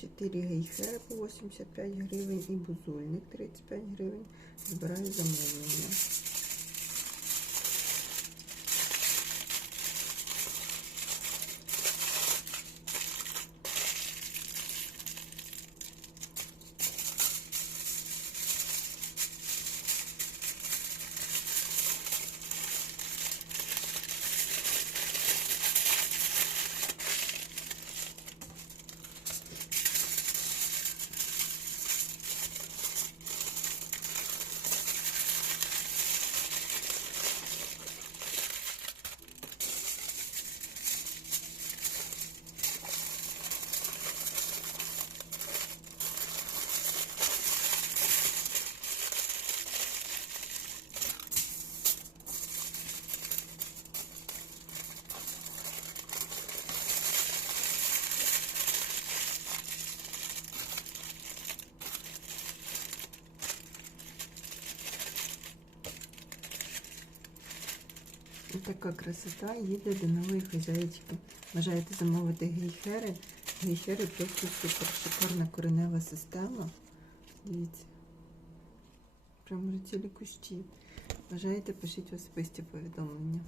4 гейхери по 85 гривень і бузульник 35 гривень. Збираю замовлення. Ось така красота їде до нової хазяїчки. Бажаєте замовити гейхери. Гейхери просто супер шикарна коренева система. Дивіться. Прямо вже цілі кущі. Бажаєте, пишіть особисті повідомлення.